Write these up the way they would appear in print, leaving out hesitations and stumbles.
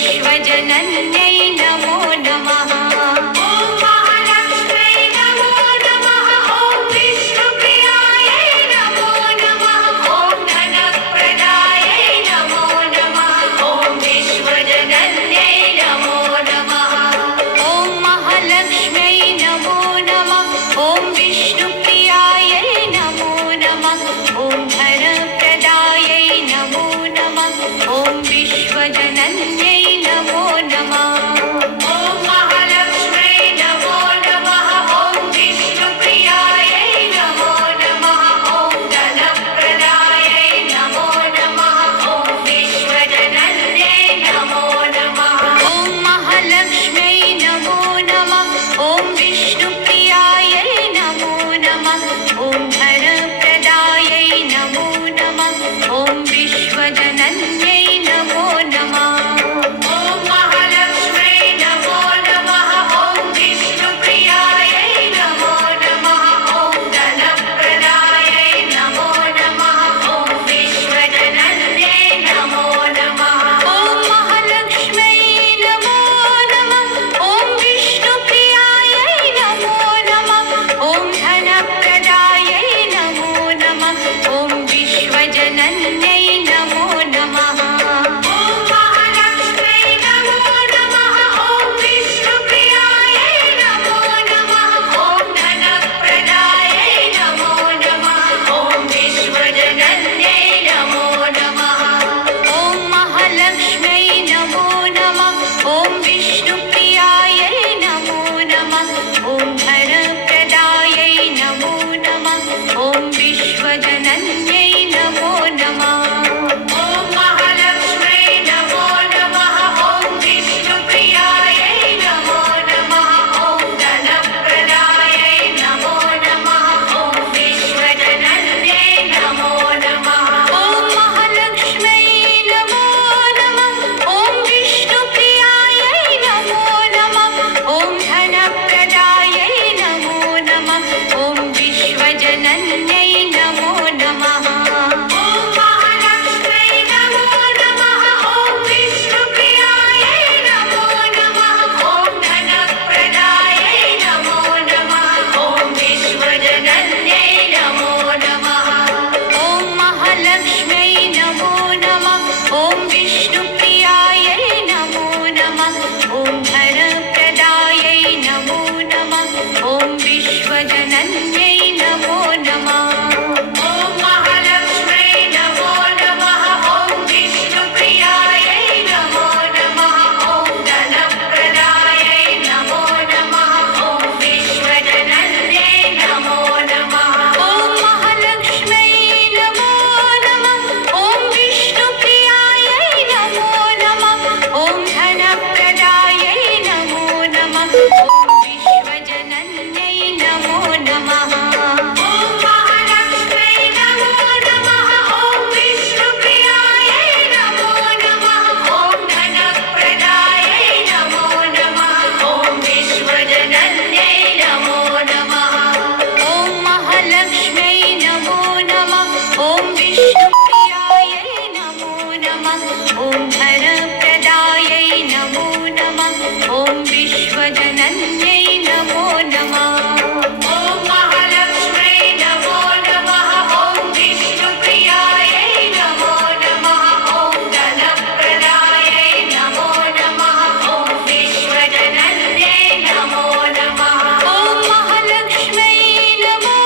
विश्वजनन्यै नमो नमः। विष्णुप्रियायै नमो नमः। ॐ धनप्रदायै नमो नमः। ॐ विश्वजनन्यै नमो नमः। ॐ महालक्ष्म्यै नमो नमः। ॐ विष्णुप्रियायै नमो नमः। ॐ धनप्रदायै नमो नमः। ॐ विश्वजनन्यै नमो नमः। ॐ महालक्ष्म्यै नमो नमः। ॐ विष्णुप्रियायै नमो नमः। ॐ धनप्रदायै नमो नमः। ॐ विश्वजनन्यै नमो नमः। ॐ महालक्ष्म्यै नमो नमः। ॐ विष्णुप्रियायै नमो नमः। ॐ धनप्रदायै नमो नमः। ॐ विश्वजनन्यै नमो नमः। ॐ महालक्ष्म्यै नमो नमः। ॐ विष्णुप्रियायै नमो नमः। ॐ धनप्रदायै नमो नमः। ॐ विश्वजनन्यै नमो नमः। ॐ महालक्ष्म्यै नमो नमः। ॐ विष्णुप्रियायै नमो नमः। ॐ धनप्रदायै नमो नमः। ॐ विश्वजनन्यै नमो नमः। ॐ महालक्ष्म्यै नमो नमः। ॐ विष्णुप्रियायै नमो नमः। ॐ धनप्रदायै नमो नमः। ॐ विश्वजनन्यै नमो नमः। ॐ महालक्ष्म्यै नमो नमः। ॐ विष्णुप्रियायै नमो नमः। ॐ धनप्रदायै नमो नमः। ॐ विश्वजनन्यै नमो नमः। ॐ महालक्ष्म्यै नमो नमः। ॐ विष्णुप्रियायै नमो नमः। ॐ धनप्रदायै नमो नमः। ॐ विश्वजनन्यै नमो नमः। ॐ महालक्ष्म्यै नमो नमः। ॐ विष्णुप्रियायै नमो नमः। ॐ धनप्रदायै नमो नमः। ॐ विश्वजनन्यै नमो नमः। ॐ महालक्ष्म्यै नमो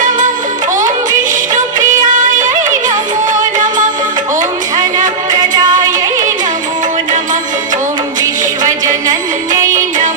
नमः। ॐ विष्णुप्रियायै नमो नमः। ॐ धनप्रदायै नमो नमः। ॐ विश्वजनन्यै नमो